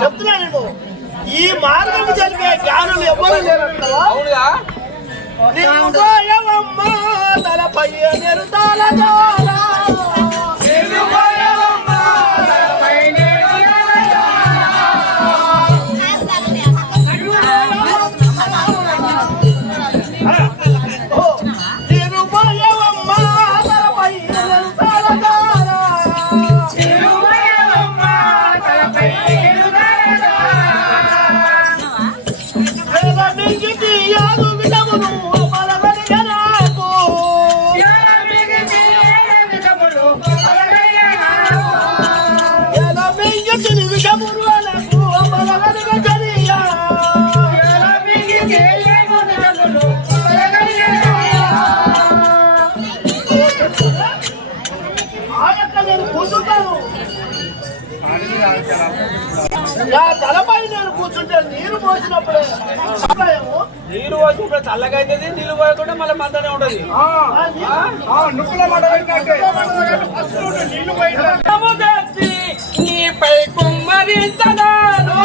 చెప్తున్నాను ఈ మార్గం జరిపే జ్ఞానులు ఎవరు లేరంటావా? అవునుగా తలపై నిరుతాల జోల తలపై నేను కూర్చుంటే నీరు పోసినప్పుడే నీరు పోసినప్పుడు చల్లగా అవుతుంది, నీళ్ళు పోయకుండా మళ్ళీ మందనే ఉంటది. నీపై కుమ్మరించనాను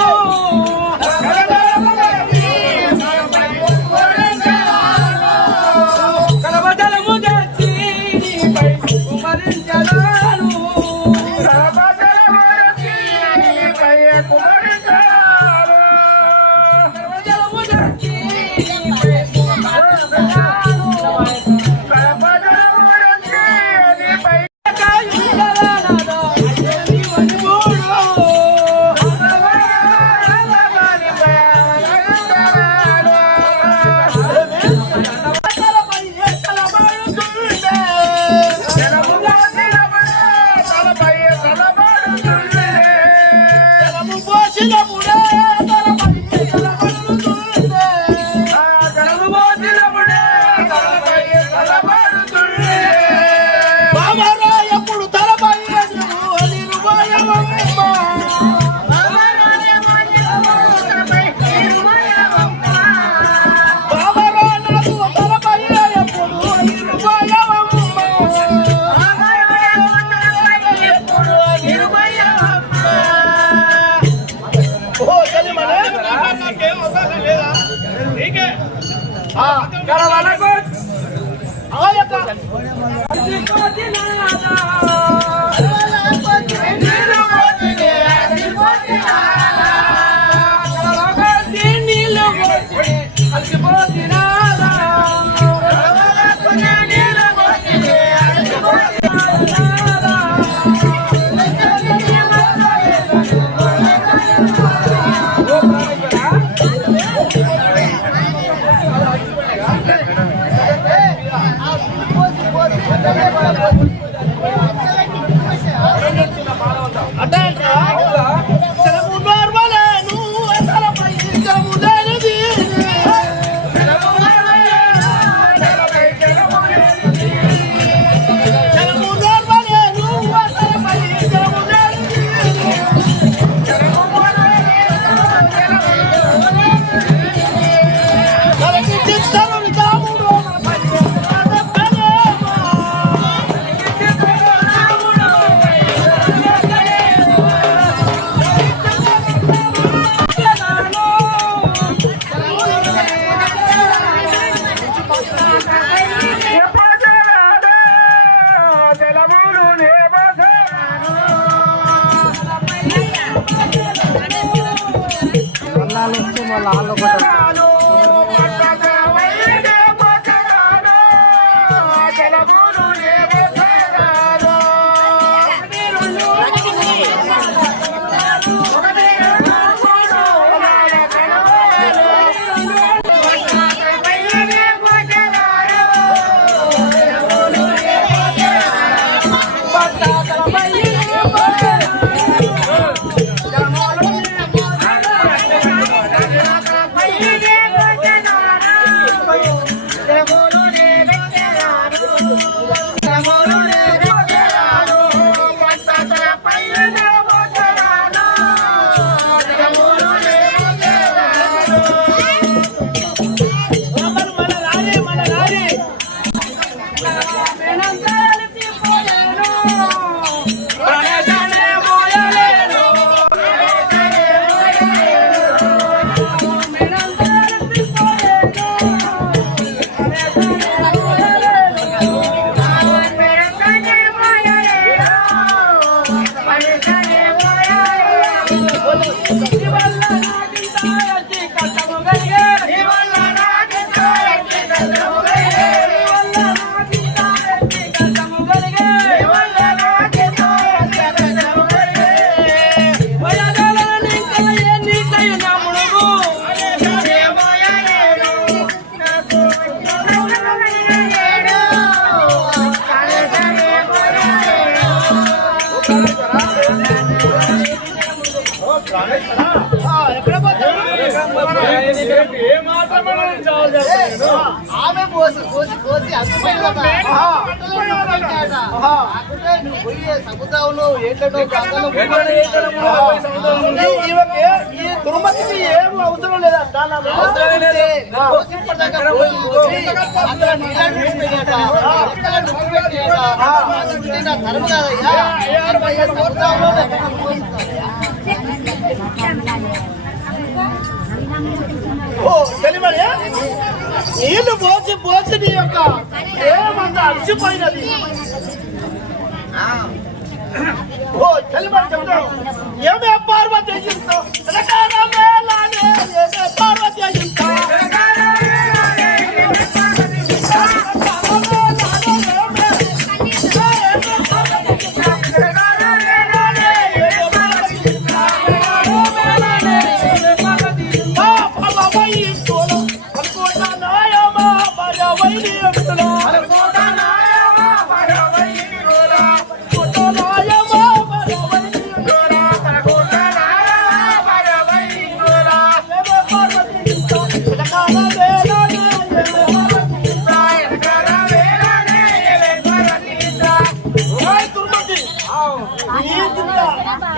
కలవదలము తెచ్చి నీపై కుమ్మరించనాను నీ వల్ల నాకింత ఎట్టి కష్టము కలిగే నీ వల్ల నాకింత ఎట్టి కష్టము కలిగే నీ వల్ల నాకింత ఎట్టి కష్టము కలిగే నీ వల్ల నాకింత ఎట్టి కష్టము కలిగే వయదల నికయ నికయ నముడుగు అనే మాయనేడు నాకు నముడుగనేడు కలసనే మరనేడు ఎక్కడ పోతావు? ఆమె కోసి కోసి కోసి అసలు పోయి సముద్రంలో ఏంటో ఈమెకి ఈ దుర్మతికి ఏం అవసరం లేదంట ధర్మ కాదయ్యా సముద్రంలో ఓ తెలియమని నీళ్లు పోసి పోసి నీ యొక్క ఏమంతా అలసిపోయినది. ఓ తెలియమని చెప్తావు ఏమే పార్వతి అయ్యిందో పార్వతి అయ్యిందో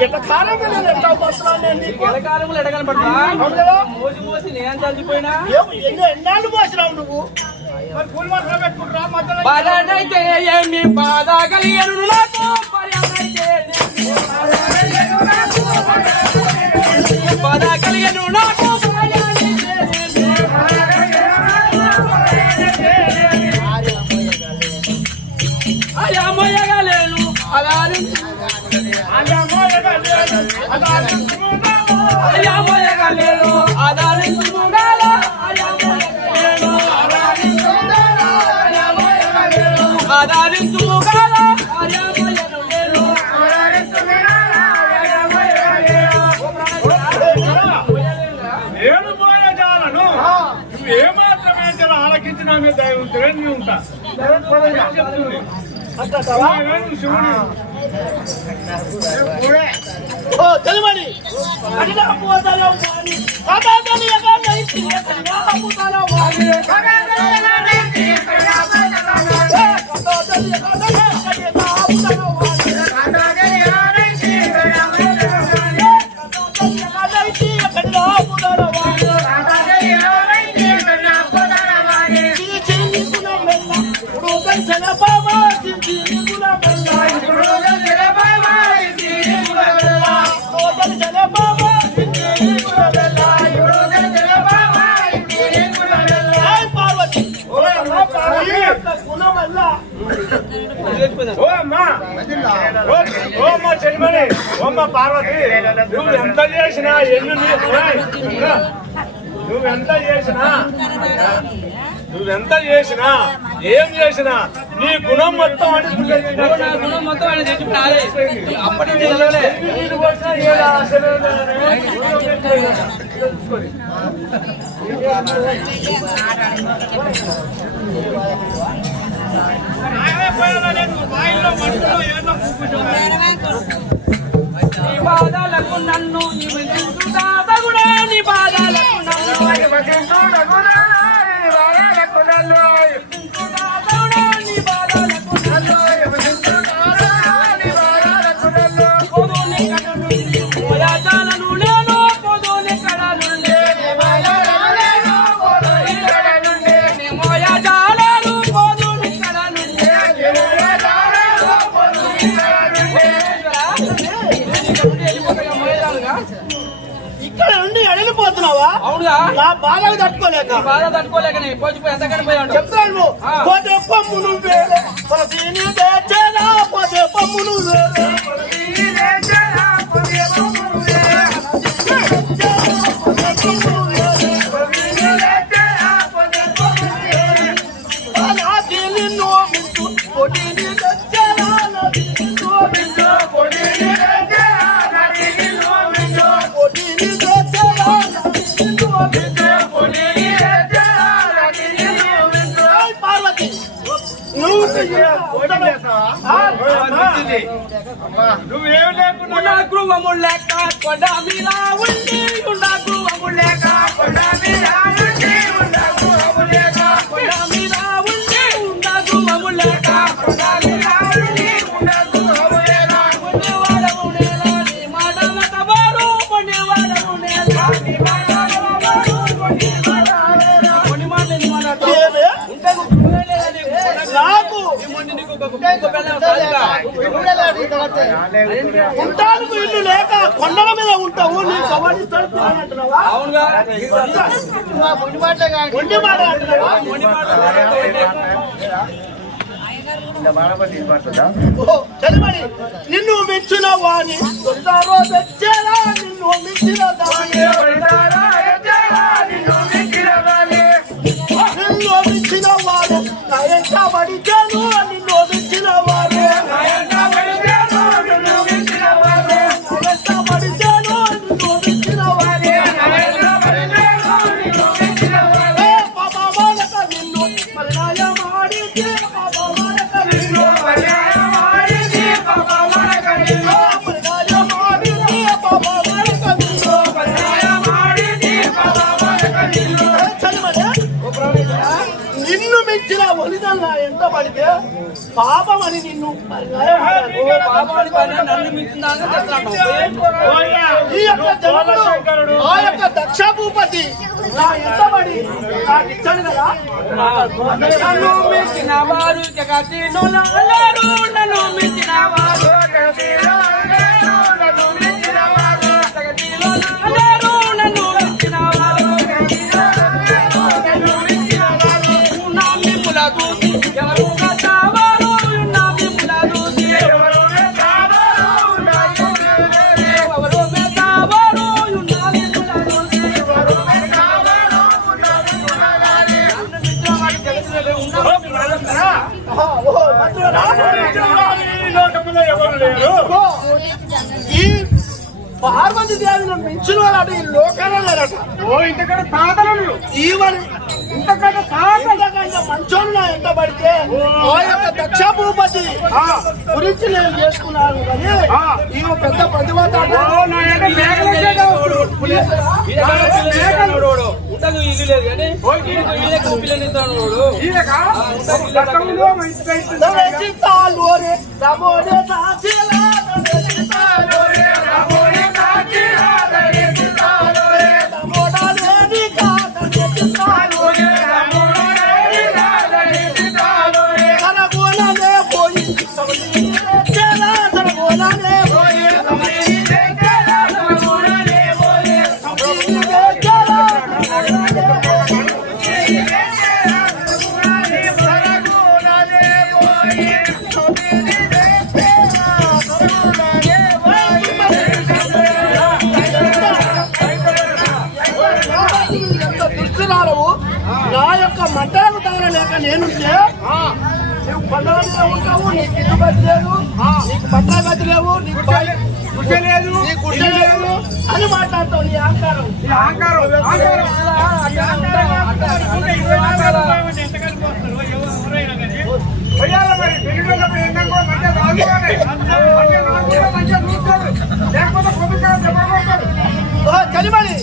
ఎట్లా కాలంగా నేను ఎట్లా వస్తున్నాను నేను నీకు? ఎలకాలములు ఎడగలపడతా అవును కదా? మోసి మోసి నేను చల్లిపోయినా ఎన్నాళ్ళు పోసినావు నువ్వు? మరి పూల మాటలు పెట్టుకుంటున్నా మధ్యలో బాధనైతే ఏమి బాధ కలిగను నాకు బాధ కలిగను నాకు అయామయగలేను అలాని అయామయగలేను అదాని తుముగాల అయామయగలేను అదాని తుముగాల అయామయగలేను నేను పోయజాలను నువ్వు ఏమాత్రమే జర ఆలకించినా మీద దైవం తిరంగి ఉంటా చెప్తుంది శివుడు ఓ తెలియమని అడిగా పోతలో వాడి కథని ఎగనైతి ఎక్కడిగా పోతలో వాడి కథని ఎగనైతి ఎక్కడిగా పోతలో వాడి కథని ఎగనైతి ఎక్కడిగా పోతలో వాడి కథని ఎగనైతి ఎక్కడిగా పోతలో వాడి కథని ఎగనైతి ఎక్కడిగా పోతలో వాడి కథని ఎగనైతి ఎక్కడిగా పోతలో వాడి చిన్ని కుల మెల్ల ఉడుగన్ చలపావా చిన్ని కుల మెల్ల ఉడుగన్ చలపావా చిన్ని కుల మెల్ల ఉడుగన్ చలపావా చిన్ని కుల మెల్ల ఉడుగన్ చలపావా చిన్ని కుల మెల్ల హై పార్వతి ఓ అమ్మ పార్వతి కుల మెల్ల ఓ అమ్మా ఓ అమ్మ చెల్లిమని ఓ అమ్మ పార్వతి నువ్వు ఎంత చేసినా నువ్వెంత చేసినా ఏం చేసినా నీ గుణం మొత్తం అని నా గుణం మొత్తం ఆయన తెచ్చుకున్నారే అప్పటి నుంచి చదవలే నీ బాధలకు నన్ను కూడా నీ బాధలకు ఇక్కడ నుండి వెళ్ళిపోతున్నావా? అవునుగా నా బాధకు తట్టుకోలేక బాధ తట్టుకోలేకనే పోయి ఎంతకని పోయాడు చెప్తాను పోతే పమ్ములు వేరే ప్రతిని తెచ్చేనా పోతే పమ్ములు వేరే పార్వతి నువ్వేం లేకుండా గృహము లేక కొండ మీద ఉండి ఉండ గృహము లేక కొండ మీద ఉండి ఉండ గృహము లేక కొండ మీద ఉండి ఉండ గృహము లేక కొండ మీద ఉండి ఉండ గృహము లేక ఉండేవాడము నేల నీ మాటల తబారు ఉండేవాడము నేల నీ మాటల తబారు కొన్ని మాటలు నీ మాటలు ఏమే? ఉంటే నాకు నీకు ఒక ఉంటానికి ఇల్లు లేక కొండల మీద ఉంటావు నీ సవాడిస్తాడు తినాలంటున్నావా? అవునుగా ముందు మాటలే కాదు ఒంటి మాట అంటున్నావా? ఓ, చదివడి. నిన్ను మించిన వాణి తొలిదారో తెచ్చేలా నిన్ను మించిన దాని నిన్ను మించిన వాడు నా ఎంత పడితేను నిన్ను మించిన వాడు నా ఎంత పడితేను నిన్ను మించిన వాడు ఏ పాప మానక నిన్ను పర్యాయ మాడితే పాప మానక నిన్ను పర్యాయ మాడితే పాప మానక నిన్ను నిన్ను మెచ్చిన ఒలిదల్లా ఎంత పడితే పాపమని నిన్ను నన్ను మించిందాక ఈ యొక్క జనముడు ఆ యొక్క దక్ష భూపతి నా ఎంత పడి నాకు ఇచ్చాడు కదా. నన్ను మించిన వారు జగతిలో నల్లరు నన్ను మించిన వారు జగతిలో నన్ను మించిన వారు జగతిలో నల్లరు నన్ను మించిన వారు నా మిమ్ముల దూసి ఎవరు కావారు నా మిమ్ముల దూసి ఎవరు కావారు నా మిమ్ముల దూసి ఈ పార్వతి దేవిని మించిన వాళ్ళు ఈ లోకాలే లేరట. ఓ ఇంతకంటే తాతలు ఈవని ఇంతకంటే మంచోళ్ళు నా ఎంత పడితే ఆ యొక్క దక్ష భూపతి గురించి నేను చేసుకున్నాను కానీ ఈ పెద్ద ప్రతిభత ఉండదు ఇల్లు లేదు కానీ పిల్లనిస్తాను నా యొక్క మంటలకు తగలలేక నేనుంటే నువ్వు పండుగ ఉంటావు, నీకు ఇల్లు గది లేదు, నీకు బట్టల గది లేవు, నీకు గుడ్డ లేదు, నీకు గుడ్డ లేదు అని మాట్లాడతావు. నీ అహంకారం కలిమడి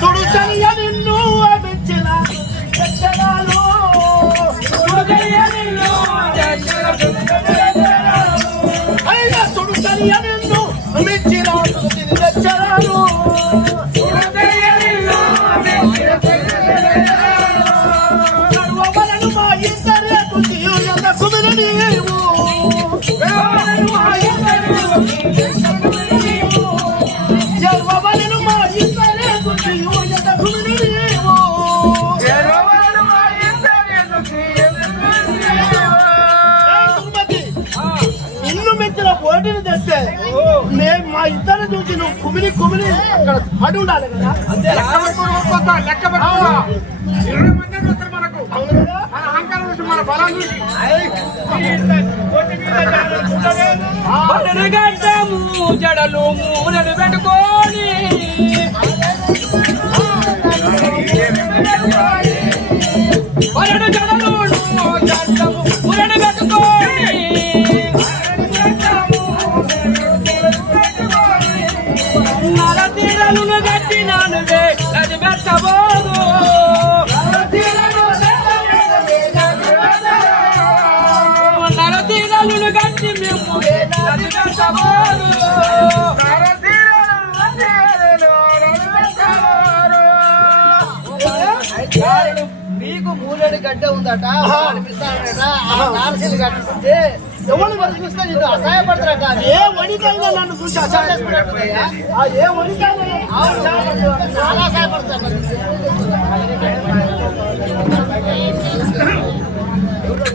తుడుచనియ నిన్ను మెచ్చిన అయినా తుడుచనియ నిన్ను మెచ్చిన వెచ్చరాలు సర్వవలను మా ఇద్దరే తుదియు ఎంత కుమిరి నీవు సర్వవలను మా ఇద్దరే తుదియు ఎంత కుమిరి నీవు నిన్ను మెచ్చిన పోటీని తెస్తే నేను మా ఇద్దరిని చూసి నువ్వు కుమిలి కుమిలి అక్కడ పడి ఉండాలి కదా. లెక్క పెట్టుకో 20 మంది వస్తారు మనకు అవును కదా. మన అహంకారం చూసి మన బలం చూసి గడ్డము జడలు మూలలు పెట్టుకొని జడలు గడ్డము మూలలు పెట్టుకొని తీరలను కట్టినానువే నది పెట్టబోదు నర తీరలను కట్టి మేము నది పెట్టబోదు మీకు మూలేడు గడ్డ ఉందట నారసీలు కట్టిస్తే ఎవరు మరి చూస్తే నేను అసహాయపడతారట ఏ వడికైనా నన్ను చూసి అసహాయపడుతున్నాయా? ఆ ఏ వడికైనా చాలా అసహాయపడతారు.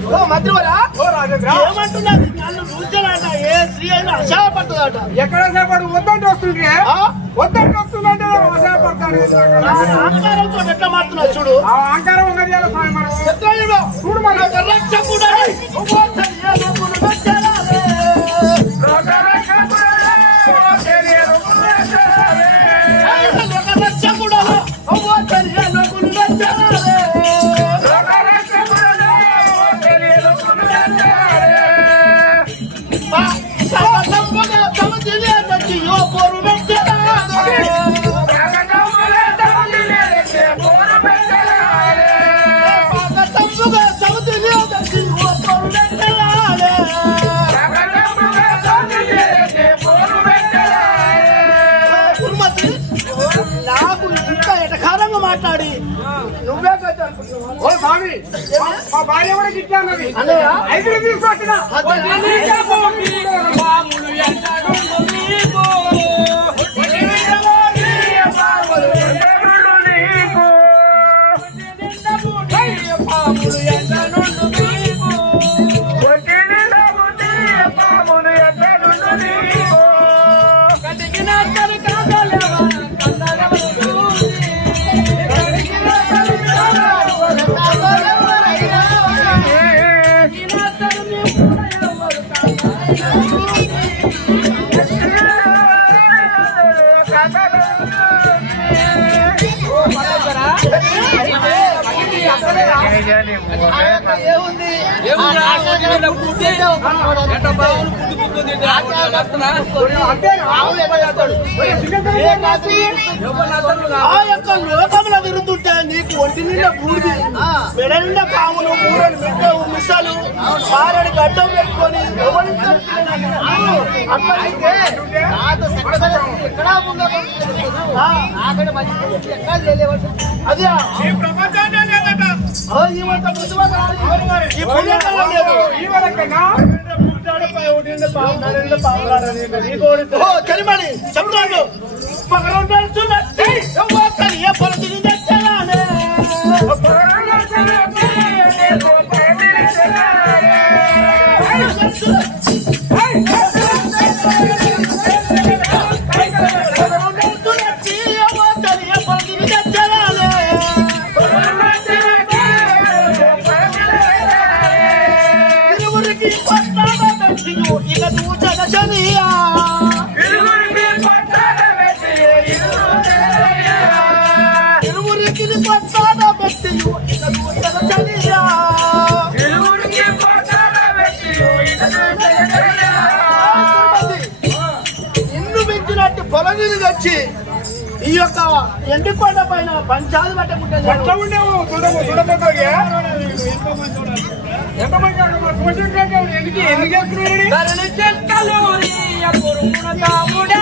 ఓ మంత్రివరా ఓ రాజేంద్ర ఏమంటున్నది? నన్ను చూసానట ఏ స్త్రీ అయినా అసహాయపడుతుందట. ఎక్కడ సేపడు వద్దంటే వస్తుంది వద్దంటే వస్తుందంటే అవసరపడతాడు అహంకారంతో ఎట్లా మారుతున్నావు చూడు. ఆ అహంకారం ఉన్నది ఎలా సాయం మనం చిత్రాయుడు చూడు మన రక్షకుడని ఉపవాసనీయమును వచ్చారాలే. రక్షకుడని ఉపవాసనీయమును వచ్చారాలే. సర్వసంపద సమతిలే తెచ్చియో పోరు పెట్టరాలే. పాకతంపుగా సమతిలే తెచ్చియో పోరు పెట్టరాలే. గురుమతి, నాకు ఇంకా ఎటకారంగా మాట్లాడి నువ్వే కదా అనుకుంటున్నావా? ఓ స్వామి మా భార్య కూడా గిట్లా అన్నది అన్నయ్య? ఐదు తీసుకొచ్చిన పాములు ఎంతడుండు మీకు పాములు ఎంతడుండు మీకు కటికిన కాదలేవా కందగలదు ఏముంది ఆ యొక్క లోకముల తిరుగుతుంటే నీకు ఒంటి నిండా బూడిది, మెడ నిండా పాములు, మూడని మిస్సాలు, పారని గడ్డం పెట్టుకొని ఎక్కడా ఉండదు నాకంటే మంచి ఎక్కడ చేయలేవచ్చు. అది ఈ ప్రపంచాన్ని లేదట ఈమంత ముద్దుగా ఈ పుణ్యకాలం లేదు. ఓ కలిమణి చెప్తాడు పగలు నడుచున్నట్టు ఒక్కరి ఏ పొలతిని తెచ్చలానే. ఇక దూచన శనియా ఇరువురికి పట్టాన పెట్టియు ఇక దూచన శనియా. ఇల్లు పెంచినట్టు పొలగిరి వచ్చి ఈ యొక్క ఎండికొండ పైన పంచాలు పట్టకుంటే ఎట్లా ఉండేవు ఎందుకు చేస్తున్నాడు ధరణి చెక్కలు పురుగున తాముడే